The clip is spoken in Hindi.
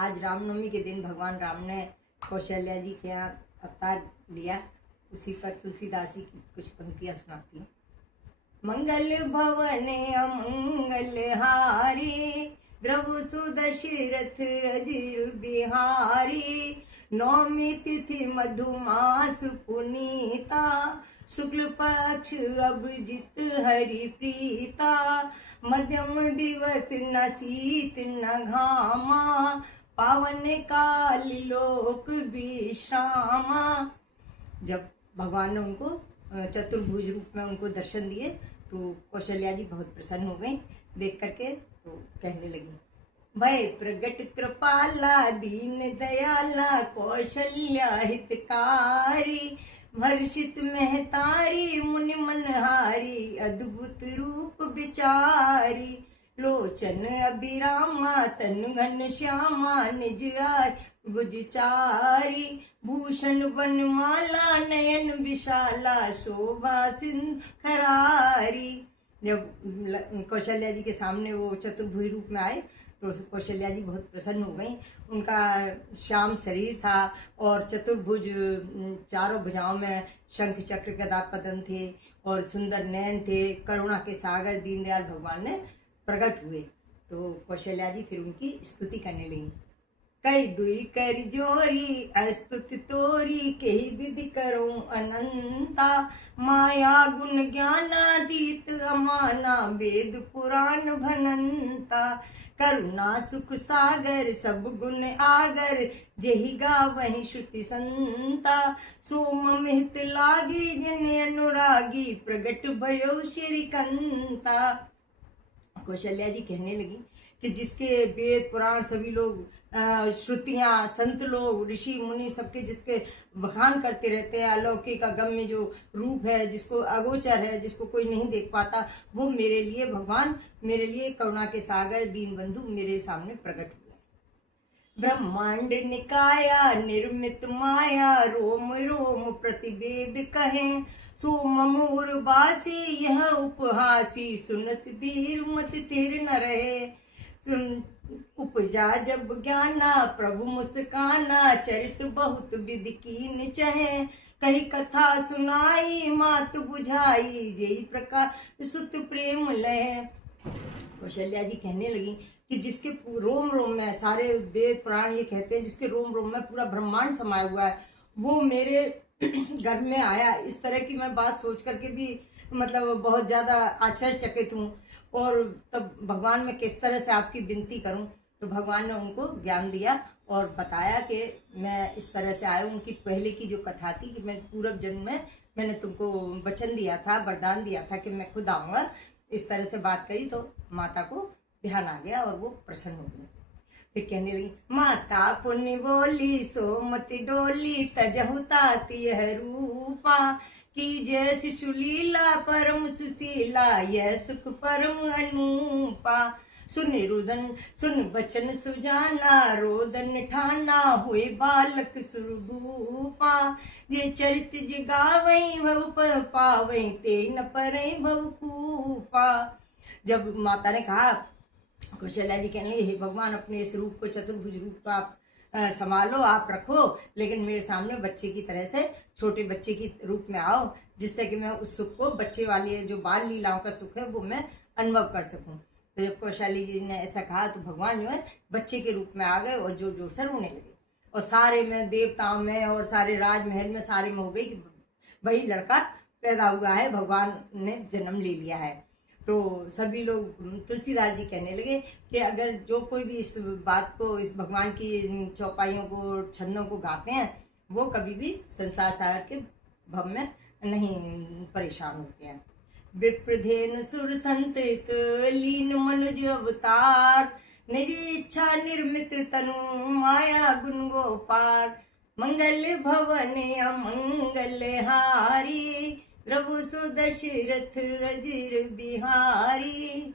आज रामनवमी के दिन भगवान राम ने कौशल्या जी के यहाँ अवतार लिया। उसी पर तुलसीदास जी की कुछ पंक्तियां सुनाती हूँ। मंगल भवन अमंगल हारी, द्रव सुदशरथ अजीर बिहारी। नौमी तिथि मधुमास पुनीता, शुक्ल पक्ष अभिजित हरि प्रीता। मध्यम दिवस न शीत न घामा, पावन काल लोक विश्रामा। जब भगवान ने उनको चतुर्भुज रूप में उनको दर्शन दिए तो कौशल्या जी बहुत प्रसन्न हो गई देख करके। तो कहने लगी, भय प्रगट कृपाला दीन दयाला, कौशल्या हितकारी। हर्षित महतारी मुनि मनहारी, अद्भुत रूप विचारी। लोचन अभिरामा तन घन श्यामा, निज आय भुजचारी। भूषण वनमाला नयन विशाला, शोभा सिंधु खरारी। जब कौशल्या जी के सामने वो चतुर्भुज रूप में आए तो कौशल्या जी बहुत प्रसन्न हो गई। उनका श्याम शरीर था और चतुर्भुज, चारों भुजाओं में शंख चक्र गदा पद्म थे और सुंदर नयन थे। करुणा के सागर दीनदयाल भगवान ने प्रकट हुए। तो कौशल्या जी फिर उनकी स्तुति करने लगी। कई दुई कर जोरी अस्तुति तोरी, कही विधि करो अनंता। माया गुण ज्ञानातीत अमाना, वेद पुराण भनंता। करुणा सुख सागर सब गुण आगर, जही गावहि श्रुति संता। सोम मिहित लागी जिन अनुरागी, प्रगट भयो श्रीकंता। कौशल्या जी कहने लगी कि जिसके वेद पुराण सभी लोग, श्रुतियां, संत लोग, ऋषि मुनि सबके जिसके बखान करते रहते हैं, अलौकिक अगम्य जो रूप है, जिसको अगोचर है, जिसको कोई नहीं देख पाता, वो मेरे लिए भगवान, मेरे लिए करुणा के सागर दीन बंधु मेरे सामने प्रकट हुए। ब्रह्मांड निकाया निर्मित माया, रोम रोम प्रतिवेद कहें। सोममूर बासी यह उपहासी, सुनत धीर मत थिर न रहे। सुन उपजा जब ज्ञाना प्रभु मुस्काना, चरित बहुत विधि कीन चहे। कही कथा सुनाई मात बुझाई, जेई प्रकार सुत प्रेम लय। कौशल्या जी कहने लगी कि जिसके रोम रोम में, सारे वेद पुराण ये कहते हैं, जिसके रोम रोम में पूरा ब्रह्मांड समाया हुआ है, वो मेरे घर में आया। इस तरह की मैं बात सोच करके भी मतलब बहुत ज्यादा आश्चर्यचकित हूँ। और तब भगवान मैं किस तरह से आपकी विनती करूं। तो भगवान ने उनको ज्ञान दिया और बताया कि मैं इस तरह से आया हूं। उनकी पहले की जो कथा थी कि मैं पूर्व जन्म में मैंने तुमको वचन दिया था, वरदान दिया था कि मैं खुद आऊंगा। इस तरह से बात करी तो माता को ध्यान आ गया और वो प्रसन्न हो गई। फिर कहने लगी, माता पुण्य बोली सोमति डोली, तजहु ताती यह रूपा। की जय शिशुलीला परम सुशीला, यह सुख परम अनूपा। सुन रुदन सुन बचन सुजाना, रोदन ठाना हुए बालक सुरभूपा। ये चरित जिगावई भव पावई, ते न परई भव कूपा। जब माता ने कहा, कौशल्या जी कहने लगी, हे भगवान अपने इस रूप को, चतुर्भुज रूप को आप संभालो, आप रखो, लेकिन मेरे सामने बच्चे की तरह से, छोटे बच्चे की रूप में आओ, जिससे कि मैं उस सुख को, बच्चे वाली जो बाल लीलाओं का सुख है, वो मैं अनुभव कर सकूं। तो जब कौशल्या जी ने ऐसा कहा तो भगवान जो है बच्चे के रूप में आ गए और जोर जोर से रोने लगे। और सारे में, देवताओं में और सारे राजमहल में, सारे में हो गई कि भाई लड़का पैदा हुआ है, भगवान ने जन्म ले लिया है। तो सभी लोग, तुलसीदास जी कहने लगे कि अगर जो कोई भी इस बात को, इस भगवान की चौपाइयों को, छंदों को गाते हैं, वो कभी भी संसार सागर के भव में नहीं परेशान होते हैं। विप्रधेनु सुर संतरित लीन मनुज अवतार, निज इच्छा निर्मित तनु माया गुण गोपार। मंगल भवन अमंगल हारी, प्रभु सुदशरथ अजीर बिहारी।